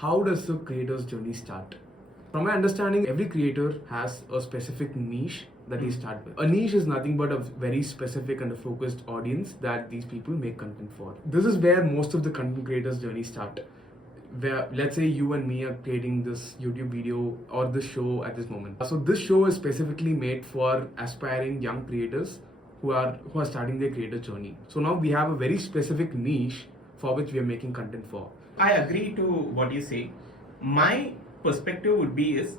how does the creator's journey start? From my understanding, every creator has a specific niche that they start with. A niche is nothing but a very specific and a focused audience that these people make content for. This is where most of the content creators' journey start. Where, let's say you and me are creating this YouTube video or this show at this moment. So this show is specifically made for aspiring young creators who are starting their creator journey. So now we have a very specific niche for which we are making content for. I agree to what you say. My perspective would be is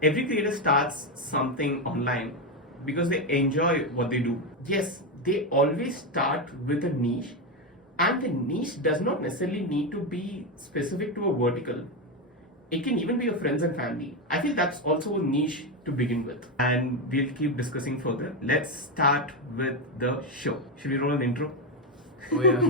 every creator starts something online because they enjoy what they do. Yes, they always start with a niche, and the niche does not necessarily need to be specific to a vertical. It can even be your friends and family. I feel that's also a niche to begin with. And we'll keep discussing further. Let's start with the show. Should we roll an intro? Oh yeah.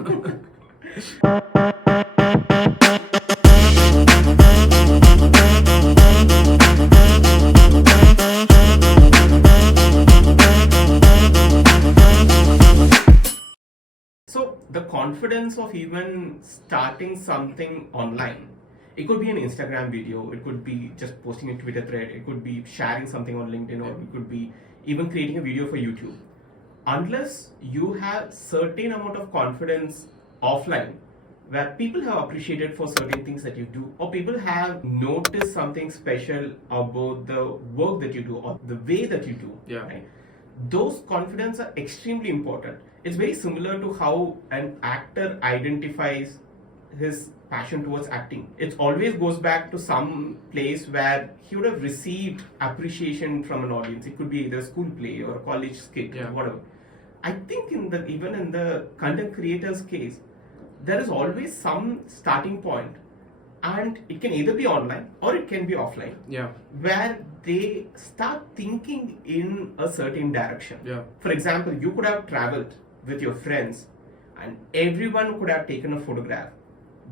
So the confidence of even starting something online, it could be an Instagram video, it could be just posting a Twitter thread, it could be sharing something on LinkedIn, or it could be even creating a video for YouTube. Unless you have certain amount of confidence offline, where people have appreciated for certain things that you do, or people have noticed something special about the work that you do or the way that you do, Yeah. right? Those confidence are extremely important. It's very similar to how an actor identifies his passion towards acting. It always goes back to some place where he would have received appreciation from an audience. It could be either a school play or a college skit, Yeah. whatever. I think even in the content creator's case, there is always some starting point, and it can either be online or it can be offline, Yeah. where they start thinking in a certain direction. Yeah. For example, you could have traveled with your friends and everyone could have taken a photograph,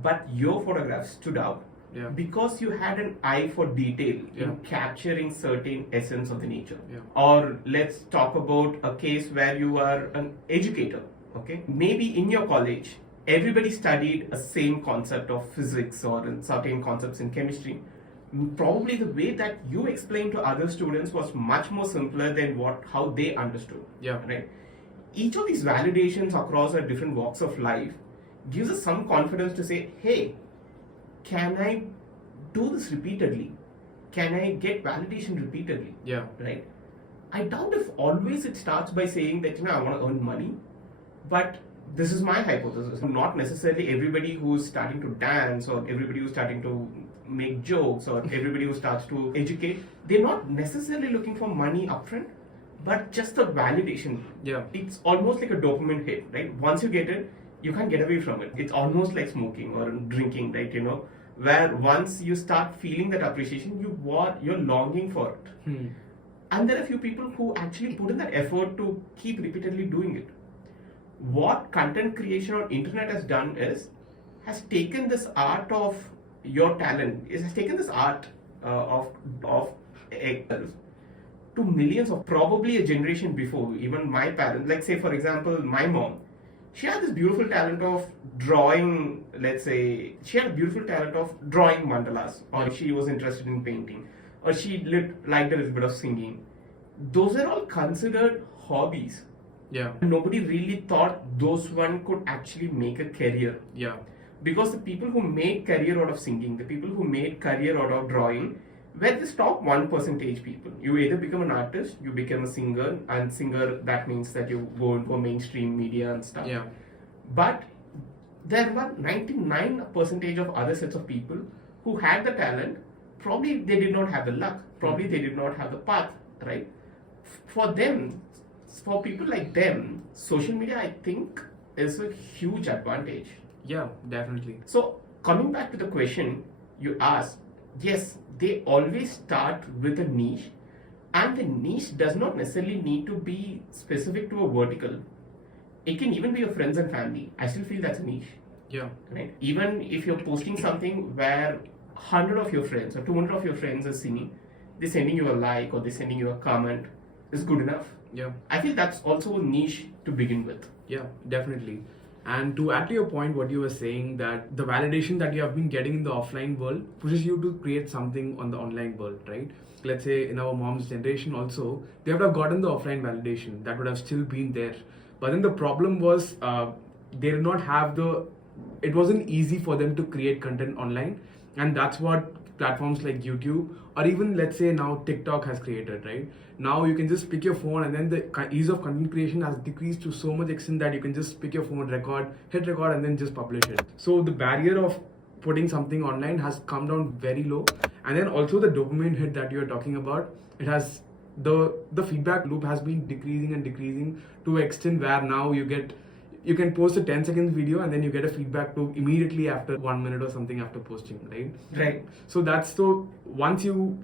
but your photograph stood out Yeah. because you had an eye for detail Yeah. in capturing certain essence of the nature. Yeah. Or let's talk about a case where you are an educator. Okay, maybe in your college everybody studied a same concept of physics or in certain concepts in chemistry. Probably the way that you explained to other students was much more simpler than how they understood. Yeah. Right. Each of these validations across our different walks of life gives us some confidence to say, hey, can I do this repeatedly? Can I get validation repeatedly? Yeah. Right. I doubt if always it starts by saying that, I want to earn money, but this is my hypothesis. Not necessarily everybody who's starting to dance or everybody who's starting to make jokes or everybody who starts to educate, they're not necessarily looking for money upfront, but just a validation. Yeah. It's almost like a dopamine hit, right? Once you get it, you can't get away from it. It's almost like smoking or drinking, right? Where once you start feeling that appreciation, you're longing for it. And there are few people who actually put in that effort to keep repeatedly doing it. What content creation on internet has done has taken this art of your talent, it has taken this art of to millions of, probably a generation before, even my parents. Like say for example, my mom, she had this beautiful talent of drawing, let's say, she had a beautiful talent of drawing mandalas, or she was interested in painting, or she liked a little bit of singing. Those are all considered hobbies. Yeah. Nobody really thought those one could actually make a career. Yeah. Because the people who made career out of singing, the people who made career out of drawing, were the top 1% people. You either become an artist, you become a singer, and singer, that means that you go into mainstream media and stuff. Yeah. But there were 99% of other sets of people who had the talent. Probably they did not have the luck. Probably they did not have the path, right? For them, for people like them, social media, I think, is a huge advantage. Yeah, definitely. So, coming back to the question you asked, yes, they always start with a niche, and the niche does not necessarily need to be specific to a vertical. It can even be your friends and family. I still feel that's a niche. Yeah. Right? Even if you're posting something where 100 of your friends or 200 of your friends are singing, they're sending you a like or they're sending you a comment, is good enough. Yeah. I feel that's also a niche to begin with. Yeah, definitely. And to add to your point, what you were saying, that the validation that you have been getting in the offline world pushes you to create something on the online world, right? Let's say in our mom's generation also, they would have gotten the offline validation that would have still been there. But then the problem was they did not have it wasn't easy for them to create content online. And that's what platforms like YouTube, or even let's say now TikTok has created, right? Now you can just pick your phone, and then the ease of content creation has decreased to so much extent that you can just pick your phone, hit record, and then just publish it. So the barrier of putting something online has come down very low. And then also the dopamine hit that you are talking about, it has the feedback loop has been decreasing and decreasing to an extent where now you can post a 10-second video and then you get a feedback loop immediately after 1 minute or something after posting, right? Right. So that's the once you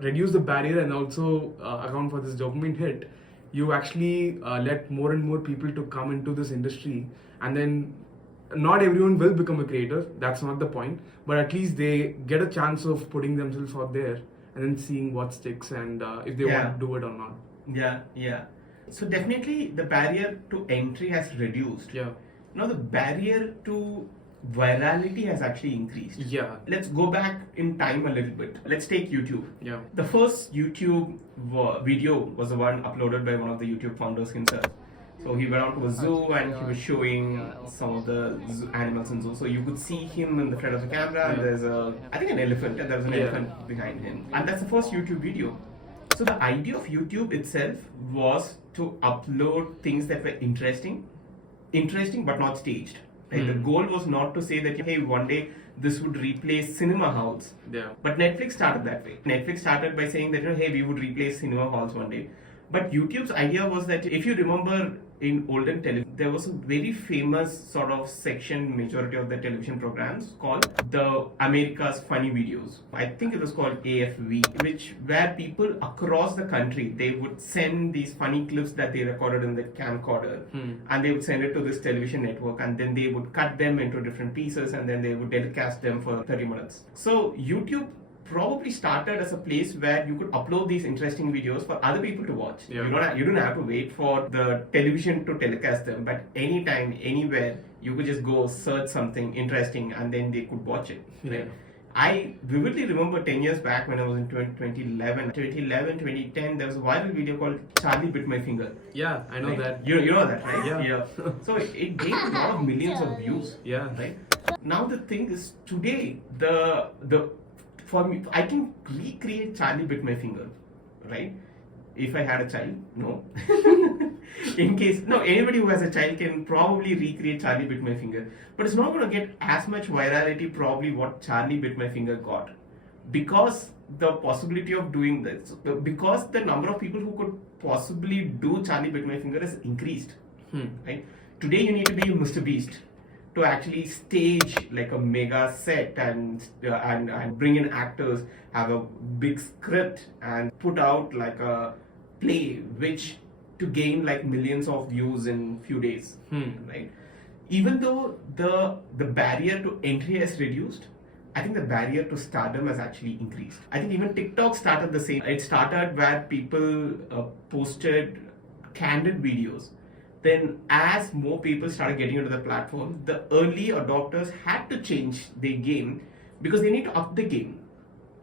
reduce the barrier and also account for this dopamine hit, you actually let more and more people to come into this industry. And then not everyone will become a creator, that's not the point, but at least they get a chance of putting themselves out there and then seeing what sticks and if they want to do it or not. Yeah. So definitely the barrier to entry has reduced. Yeah. Now the barrier to virality has actually increased. Yeah. Let's go back in time a little bit. Let's take YouTube. Yeah. The first YouTube video was the one uploaded by one of the YouTube founders himself. So he went out to a zoo and he was showing some of the animals in zoo. So you could see him in the front of the camera, and there's I think an elephant, and there was an elephant behind him. And that's the first YouTube video. So the idea of YouTube itself was to upload things that were interesting but not staged. Right? The goal was not to say that, hey, one day this would replace cinema halls. Yeah. But Netflix started that way. Netflix started by saying that, hey, we would replace cinema halls one day. But YouTube's idea was that, if you remember in olden television, there was a very famous sort of section, majority of the television programs, called the America's Funny Videos. I think it was called AFV, where people across the country, they would send these funny clips that they recorded in the camcorder, and they would send it to this television network, and then they would cut them into different pieces, and then they would telecast them for 30 minutes. So YouTube probably started as a place where you could upload these interesting videos for other people to watch. Yeah. You don't have to wait for the television to telecast them, but anytime, anywhere, you could just go search something interesting and then they could watch it. Right? Yeah. I vividly remember 10 years back when I was in 2011, 2010, there was a viral video called Charlie Bit My Finger. Yeah, I know Right? that. You know that, right? Yeah. So it gained a lot of millions of views. Yeah. Right? Now the thing is, today, for me, I can recreate Charlie Bit My Finger, right? If I had a child, no. Anybody who has a child can probably recreate Charlie Bit My Finger, but it's not going to get as much virality probably what Charlie Bit My Finger got, because the possibility of doing this, because the number of people who could possibly do Charlie Bit My Finger has increased, right? Today you need to be Mr. Beast to actually stage like a mega set and bring in actors, have a big script, and put out like a play which to gain like millions of views in few days, right? Even though the barrier to entry has reduced, I think the barrier to stardom has actually increased. I think even TikTok started the same. It started where people posted candid videos. Then as more people started getting into the platform, the early adopters had to change their game because they need to up the game.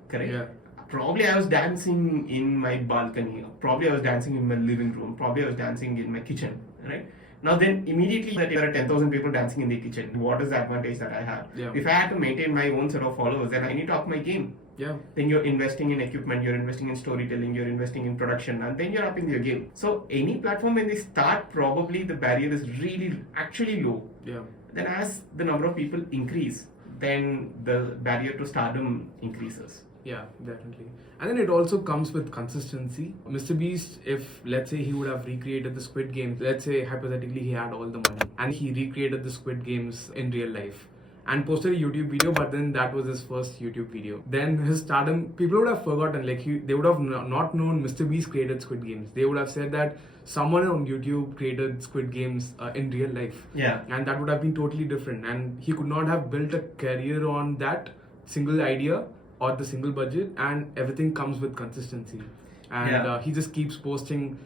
Correct? Yeah. Probably I was dancing in my balcony. Probably I was dancing in my living room. Probably I was dancing in my kitchen. Right? Now then immediately there are 10,000 people dancing in their kitchen. What is the advantage that I have? Yeah. If I had to maintain my own set of followers, then I need to up my game. Yeah. Then you're investing in equipment, you're investing in storytelling, you're investing in production, and then you're upping your game. So any platform when they start, probably the barrier is really actually low. Yeah. Then as the number of people increase, then the barrier to stardom increases. Yeah, definitely. And then it also comes with consistency. Mr. Beast, if let's say he would have recreated the Squid Games, let's say hypothetically he had all the money and he recreated the Squid Games in real life and posted a YouTube video, but then that was his first YouTube video. Then his stardom, people would have forgotten, they would have not known Mr. Beast created Squid Games. They would have said that someone on YouTube created Squid Games in real life. Yeah. And that would have been totally different. And he could not have built a career on that single idea or the single budget, and everything comes with consistency. And he just keeps posting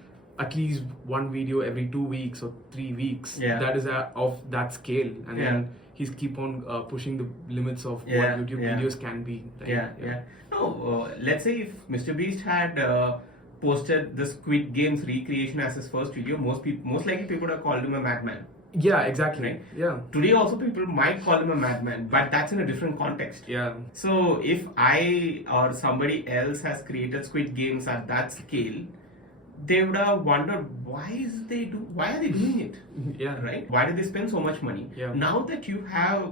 at least one video every 2 weeks or 3 weeks. Yeah. That is of that scale, and then he's keep on pushing the limits of what YouTube videos can be. Right? No, let's say if Mr. Beast had posted the Squid Games recreation as his first video, most likely people would have called him a madman. Yeah, exactly. Right? Yeah. Today also people might call him a madman, but that's in a different context. Yeah. So if I or somebody else has created Squid Games at that scale, they would have wondered why are they doing it? Yeah. Right? Why did they spend so much money? Yeah. Now that you have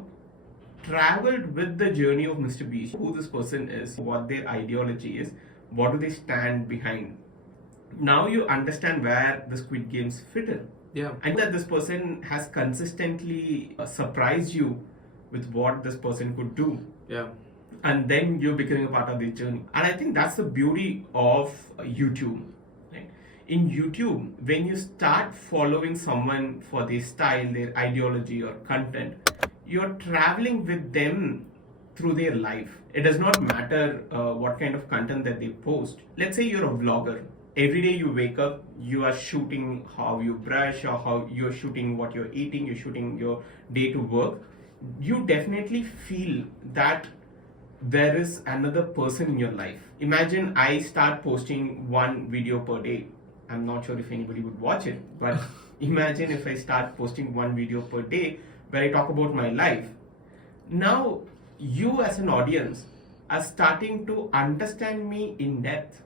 traveled with the journey of Mr. Beast, who this person is, what their ideology is, what do they stand behind, now you understand where the Squid Games fit in. Yeah. And that this person has consistently surprised you with what this person could do. Yeah. And then you're becoming a part of their journey. And I think that's the beauty of YouTube. Right? In YouTube, when you start following someone for their style, their ideology or content, you're traveling with them through their life. It does not matter what kind of content that they post. Let's say you're a vlogger. Every day you wake up, you are shooting how you brush, or how you're shooting what you're eating, you're shooting your day to work. You definitely feel that there is another person in your life. Imagine I start posting one video per day. I'm not sure if anybody would watch it, but imagine if I start posting one video per day where I talk about my life. Now, you as an audience are starting to understand me in depth.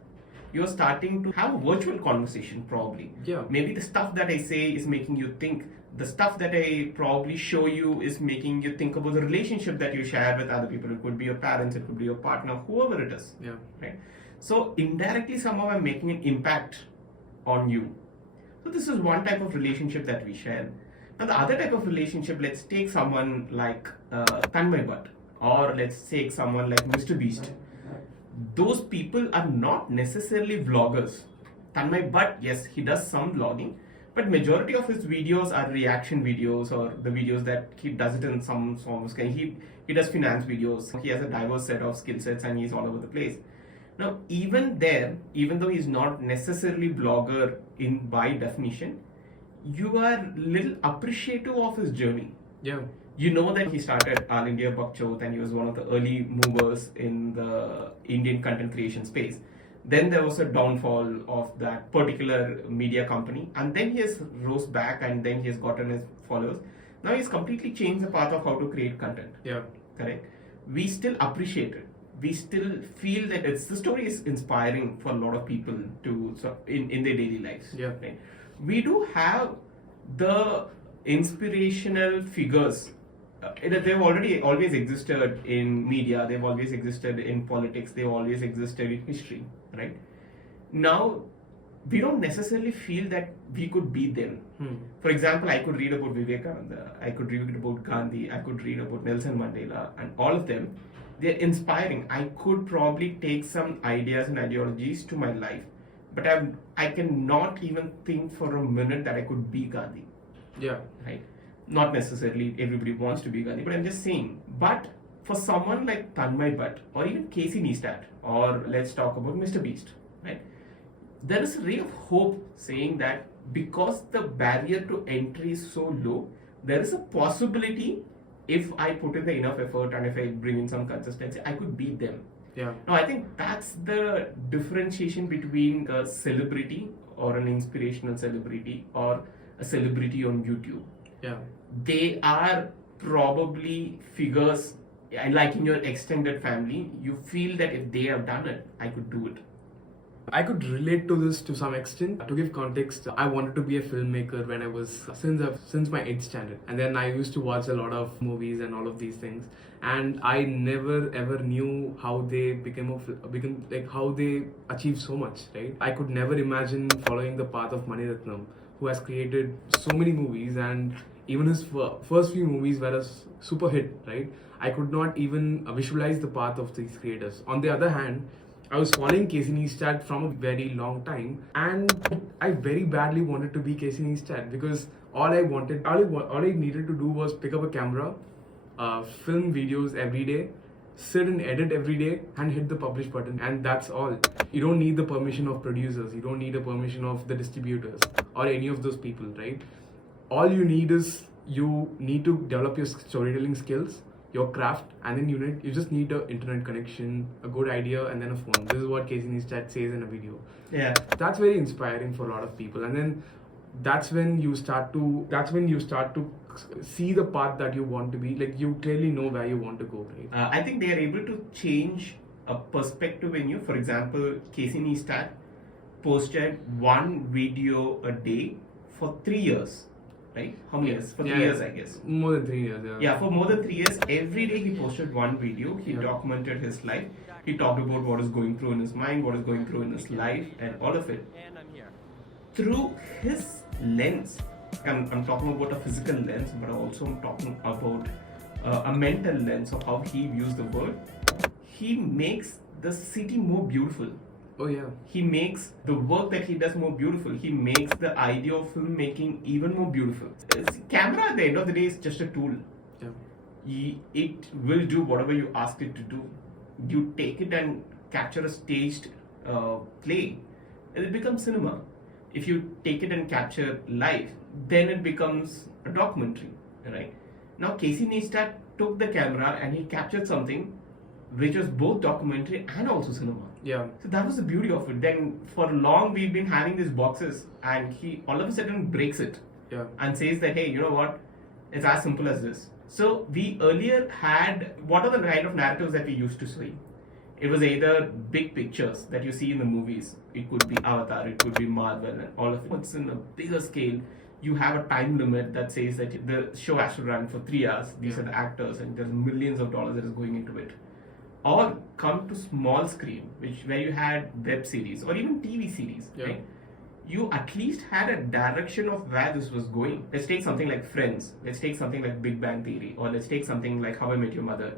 You're starting to have a virtual conversation probably. Yeah. Maybe the stuff that I say is making you think. The stuff that I probably show you is making you think about the relationship that you share with other people. It could be your parents, it could be your partner, whoever it is. Yeah. Right? So indirectly somehow I'm making an impact on you. So this is one type of relationship that we share. Now the other type of relationship, let's take someone like Tanmay Bhatt, or let's take someone like Mr. Beast. Those people are not necessarily vloggers. Tanmay Bhatt, yes, he does some vlogging, but majority of his videos are reaction videos, or the videos that he does it in some forms. He does finance videos. He has a diverse set of skill sets and he's all over the place. Now, even though he's not necessarily vlogger by definition, you are little appreciative of his journey. Yeah. You know that he started All India Bakchot and he was one of the early movers in the Indian content creation space. Then there was a downfall of that particular media company, and then he has rose back, and then he has gotten his followers. Now he's completely changed the path of how to create content. Yeah. Correct. We still appreciate it. We still feel that the story is inspiring for a lot of people to in their daily lives. Yeah. Right? We do have the inspirational figures. They've always existed in media. They've always existed in politics. They've always existed in history. Right? Now, we don't necessarily feel that we could be them. For example, I could read about Vivekananda, I could read about Gandhi, I could read about Nelson Mandela, and all of them, they're inspiring. I could probably take some ideas and ideologies to my life, but I cannot even think for a minute that I could be Gandhi. Yeah. Right? Not necessarily everybody wants to be Gandhi, but I'm just saying. But for someone like Tanmay Bhatt, or even Casey Neistat, or let's talk about Mr. Beast, right? There is a ray of hope saying that because the barrier to entry is so low, there is a possibility, if I put in the enough effort and if I bring in some consistency, I could beat them. Yeah. Now, I think that's the differentiation between a celebrity or an inspirational celebrity or a celebrity on YouTube. Yeah. They are probably figures, like in your extended family, you feel that if they have done it, I could do it. I could relate to this to some extent. To give context, I wanted to be a filmmaker when I was since my 8th standard, and then I used to watch a lot of movies and all of these things, and I never ever knew how they became like how they achieved so much. Right? I could never imagine following the path of Mani Ratnam, who has created so many movies, and even his first few movies were a super hit. Right? I could not even visualize the path of these creators. On the other hand, I was following Casey Neistat from a very long time, and I very badly wanted to be Casey Neistat because all I needed to do was pick up a camera, film videos every day, sit and edit every day and hit the publish button, and that's all. You don't need the permission of producers, you don't need the permission of the distributors or any of those people, right? All you need is you need to develop your storytelling skills, your craft, and then you just need an internet connection, a good idea, and then a phone. This is what Casey Neistat says in a video. Yeah, that's very inspiring for a lot of people. And then that's when you start to see the path that you want to be. Like, you clearly know where you want to go, right? I think they are able to change a perspective in you. For example, Casey Neistat posted one video a day for 3 years, right? How many years? For 3 years, I guess. More than 3 years, yeah. Yeah, for more than 3 years, every day he posted one video. He documented his life. He talked about what is going through in his mind, what is going through in his life, and all of it. Through his lens, I'm talking about a physical lens, but also I'm talking about a mental lens of how he views the world. He makes the city more beautiful. Oh yeah. He makes the work that he does more beautiful. He makes the idea of filmmaking even more beautiful. Camera at the end of the day is just a tool. Yeah. It will do whatever you ask it to do. You take it and capture a staged play, and it becomes cinema. If you take it and capture life, then it becomes a documentary, right? Now, Casey Neistat took the camera and he captured something which was both documentary and also cinema. Yeah. So that was the beauty of it. Then for long we've been having these boxes, and he all of a sudden breaks it. Yeah. And says that, hey, you know what? It's as simple as this. So we earlier had, what are the kind of narratives that we used to see? It was either big pictures that you see in the movies. It could be Avatar, it could be Marvel, and all of it. It's in a bigger scale. You have a time limit that says that the show has to run for 3 hours. These are the actors, and there's millions of dollars that is going into it. Or come to small screen, where you had web series or even TV series, right? You at least had a direction of where this was going. Let's take something like Friends. Let's take something like Big Bang Theory, or let's take something like How I Met Your Mother.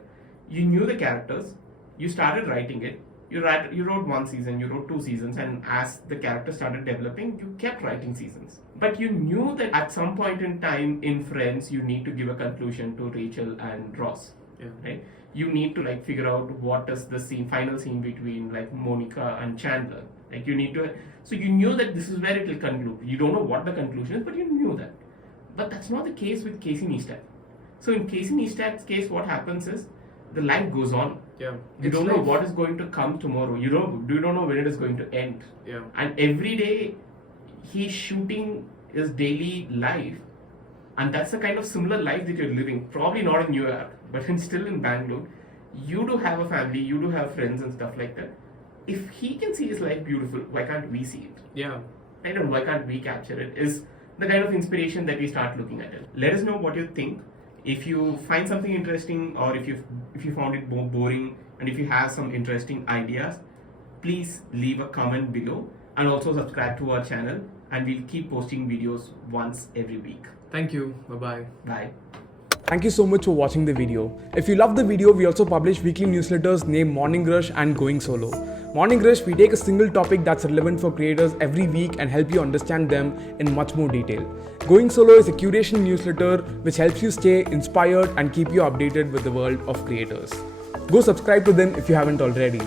You knew the characters. You started writing it. You wrote 1 season, you wrote 2 seasons, and as the characters started developing, you kept writing seasons. But you knew that at some point in time in Friends, you need to give a conclusion to Rachel and Ross, right? You need to figure out what is the final scene between Monica and Chandler. So you knew that this is where it will conclude. You don't know what the conclusion is, but you knew that. But that's not the case with Casey Neistat. So in Casey Neistat's case, what happens is the life goes on. Yeah. You don't know what is going to come tomorrow. You don't know when it is going to end. Yeah. And every day he's shooting his daily life. And that's the kind of similar life that you're living. Probably not in New York, but still in Bangalore. You do have a family, you do have friends and stuff like that. If he can see his life beautiful, why can't we see it? Yeah. Right? And why can't we capture it? Is the kind of inspiration that we start looking at it. Let us know what you think. If you find something interesting, or if you found it boring, and if you have some interesting ideas, please leave a comment below, and also subscribe to our channel, and we'll keep posting videos once every week. Thank you. Bye-bye. Bye. Thank you so much for watching the video. If you love the video, we also publish weekly newsletters named Morning Rush and Going Solo. Morning Rush, we take a single topic that's relevant for creators every week and help you understand them in much more detail. Going Solo is a curation newsletter which helps you stay inspired and keep you updated with the world of creators. Go subscribe to them if you haven't already.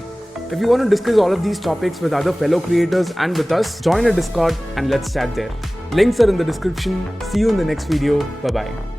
If you want to discuss all of these topics with other fellow creators and with us, join a Discord and let's chat there. Links are in the description. See you in the next video. Bye-bye.